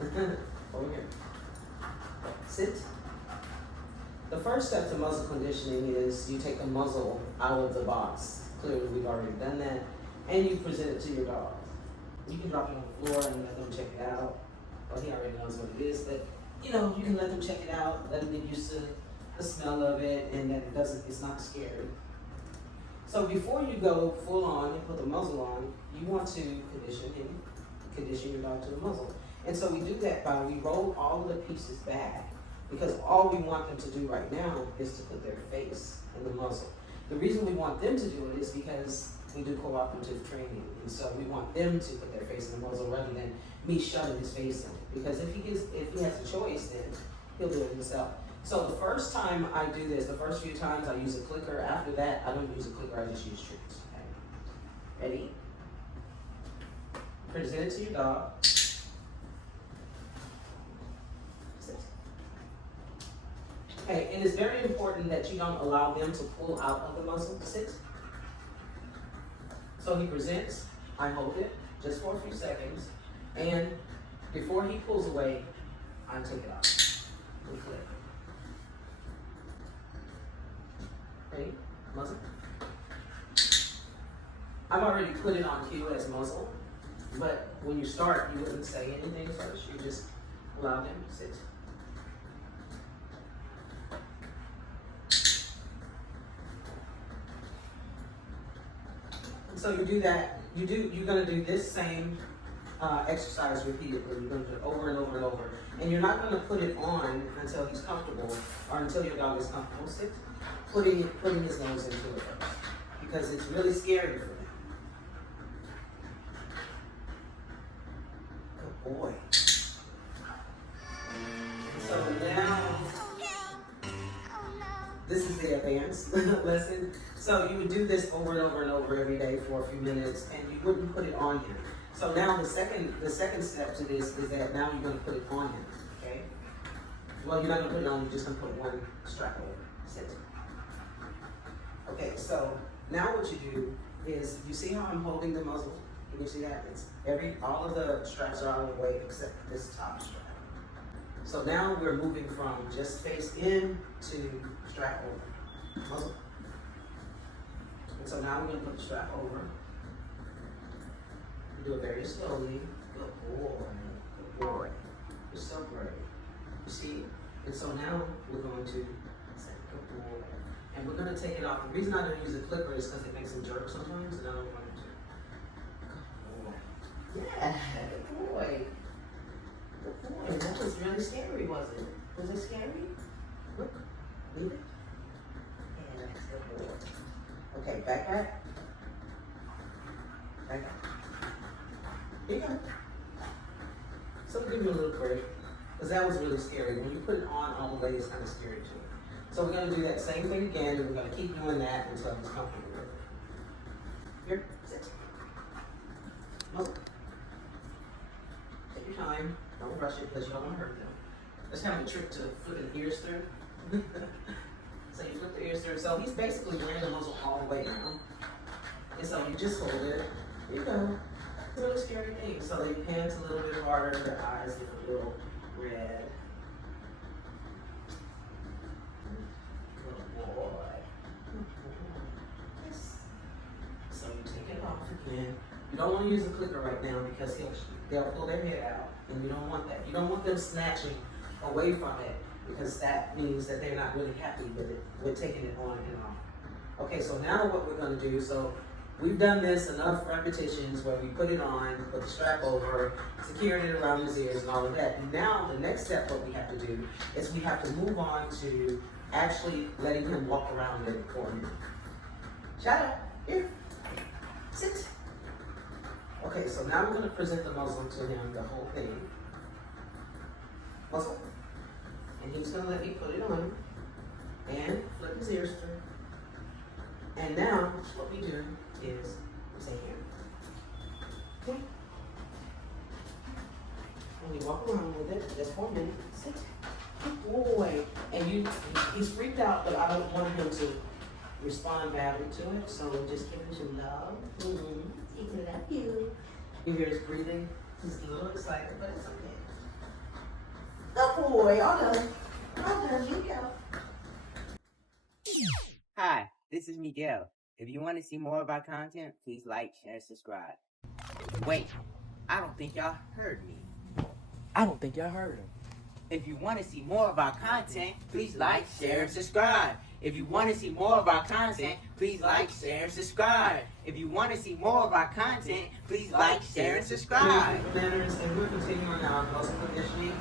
Over here. Sit. The first step to muzzle conditioning is you take the muzzle out of the box. Clearly, we've already done that. And you present it to your dog. You can drop it on the floor and let them check it out. Well, he already knows what it is, but you know, you can let them check it out, let them get used to the smell of it, and that it's not scary. So before you go full on and put the muzzle on, you want to condition your dog to the muzzle. And so we do that by we roll all of the pieces back, because all we want them to do right now is to put their face in the muzzle. The reason we want them to do it is because we do cooperative training, and so we want them to put their face in the muzzle rather than me shoving his face in it. Because if he has a choice, then he'll do it himself. So the first time I do this, the first few times I use a clicker. After that, I don't use a clicker, I just use treats. Okay. Ready? Present it to your dog. Sit. Okay, and it's very important that you don't allow them to pull out of the muzzle. Sit. So he presents, I hold it just for a few seconds, and before he pulls away, I take it off and flip. Ready? Muzzle. I've already put it on cue as muzzle, but when you start, you wouldn't say anything first. You just allow them to sit. And so you do that. You're going to do this same exercise repeatedly. You're going to do it over and over and over. And you're not going to put it on until he's comfortable or until your dog is comfortable. Sit. Putting his nose into it first, because it's really scary for them. Good boy. So now, this is the advanced lesson. So you would do this over and over and over every day for a few minutes, and you wouldn't put it on him. So now the second step to this is that now you're going to put it on him. Okay. Well, you're not going to put it on. You're just going to put one strap over. Sit. Okay, so now what you do is, you see how I'm holding the muzzle? Can you see that? All of the straps are out of the way except this top strap. So now we're moving from just face in to strap over. Muzzle. And so now we're going to put the strap over. Do it very slowly. Good boy. Good boy. You're so brave. You see? And so now we're going to say good boy. And we're going to take it off. The reason I don't use a clipper is because it makes them jerk sometimes, and I don't want it to. Good boy. Yeah, good boy. Good boy. That was really scary, wasn't it? Was it scary? Look, leave it. Yeah, that's good boy. Okay, back up. Back up. Here you go. So we'll give you a little break, because that was really scary. When you put it on all the way, it's kind of scary too. So we're going to do that same thing again, and we're going to keep doing that until he's comfortable with it. Here, sit. Muzzle. Take your time. Don't rush it, because you don't want to hurt them. Let's have a trick to flip the ears through. So you flip the ears through. So he's basically wearing the muzzle all the way around. And so you just hold it. Here you go. It's a really scary thing. So they pants a little bit harder, their eyes get a little red. So you take it off again. You don't want to use a clicker right now, because they'll pull their head out, and you don't want that. You don't want them snatching away from it, because that means that they're not really happy with it. We're taking it on and off. Okay, so now what we're going to do, so we've done this enough repetitions where we put it on, put the strap over, secured it around his ears and all of that. And now the next step, what we have to do is we have to move on to actually letting him walk around it for him. Shut up. Here. Sit. Okay, so now we're going to present the muzzle to him, the whole thing. Muzzle. And he's going to let me put it on and flip his ears through. And now what we do is we say here. Okay. And we walk around with it just for a minute. Sit. Good boy. And he's freaked out, but I don't want him to respond badly to it, so just give him some love. He can love you. You hear his breathing. He's a little excited, but it's okay. boy. All done. All done. You go. Hi, this is Miguel. If you want to see more of our content, please like, share, and subscribe. Wait, I don't think y'all heard me. I don't think y'all heard him. If you want to see more of our content, please like, share, and subscribe. If you want to see more of our content, please like, share, and subscribe. If you want to see more of our content, please like, share, and subscribe. Manners, and we're continuing our muzzle conditioning.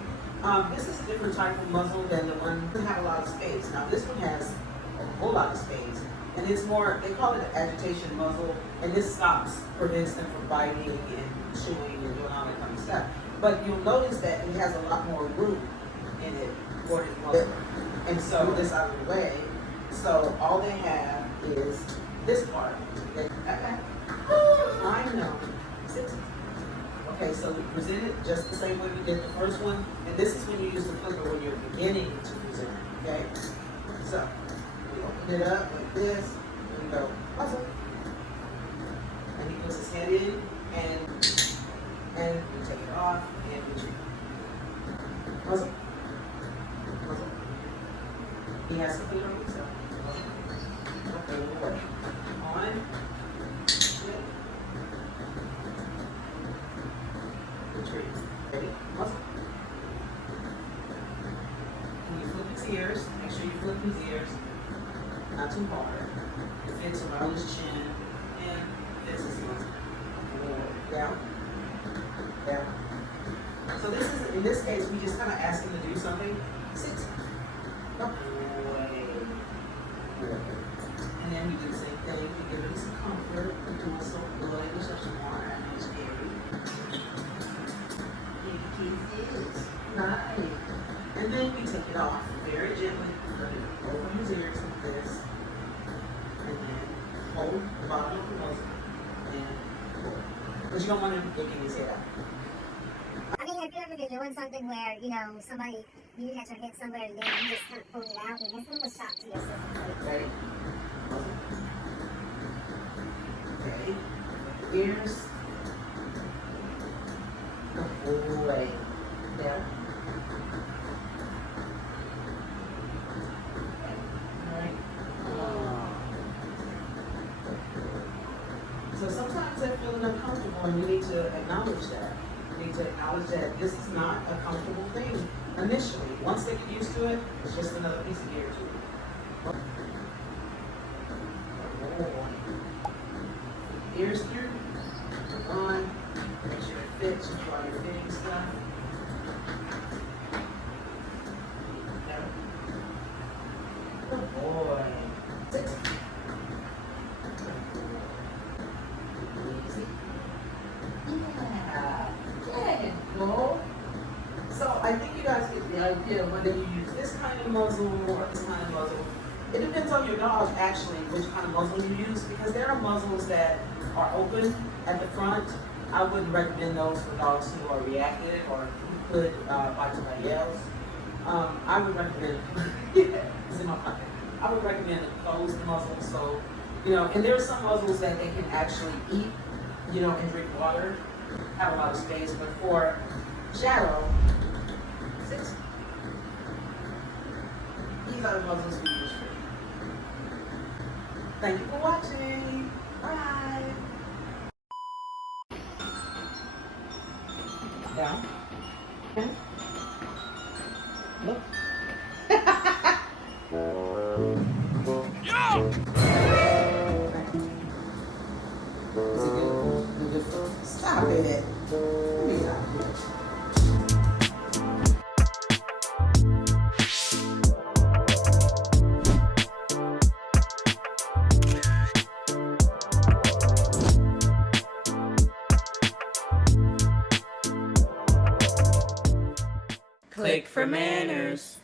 This is a different type of muzzle than the one that have a lot of space. Now this one has a whole lot of space, and it's more, they call it an agitation muzzle, and this prevents them from biting and chewing and doing all that kind of stuff. But you'll notice that it has a lot more room in it for his muzzle. And so this out of the way, so all they have is this part. I know. Okay, so we present it just the same way we did the first one, and this is when you use the clicker when you're beginning to present it, okay? So, we open it up like this, and we go, muzzle. And he puts his head in, and we take it off, and we treat. Muzzle. Muzzle. He has to put it on himself. Okay, we'll work. On. Retreat. Ready? Muzzle. When you flip his ears, make sure you flip his ears. Not too hard. It fits around his chin and fits his muzzle. Down. Down. So this is, in this case, we just kind of ask him to do something. Sit. Up. And then we do the same thing. We give him some comfort. We do so good. We such a water. It's scary. Right. And then we take it off very gently. Put it over his ears like this. And then hold the bottom of the muzzle. And pull. But you don't want him looking his head out. I mean, have you ever been doing something where, you know, somebody, you had to hit somebody and then you just kind of pulled it out and this one was shot to your system? Ready? Okay. Ears. The whole way. Down. Alright. So sometimes they're feeling uncomfortable and you need to acknowledge that. You need to acknowledge that this is not a comfortable thing initially. Once they get used to it, it's just another piece of gear to it. Ears through, on, make sure it fits, you try your fitting stuff. Good boy. Sit. Easy. Yeah. Good. Go. So I think you guys get the idea whether you use this kind of muzzle or this kind of muzzle. It depends on your dog actually which kind of muzzle you use, because there are muzzles that are open at the front. I wouldn't recommend those for dogs who are reactive or who could bite somebody else. I would recommend, it's in my pocket. I would recommend a closed muzzle. So, you know, and there are some muzzles that they can actually eat, you know, and drink water, have a lot of space. But for Shadow, sit. These are the muzzles we use for you. Thank you for watching. Bye. Down. Okay. Look. Yo! Is it good? Stop it. Let me stop it. Click for manners.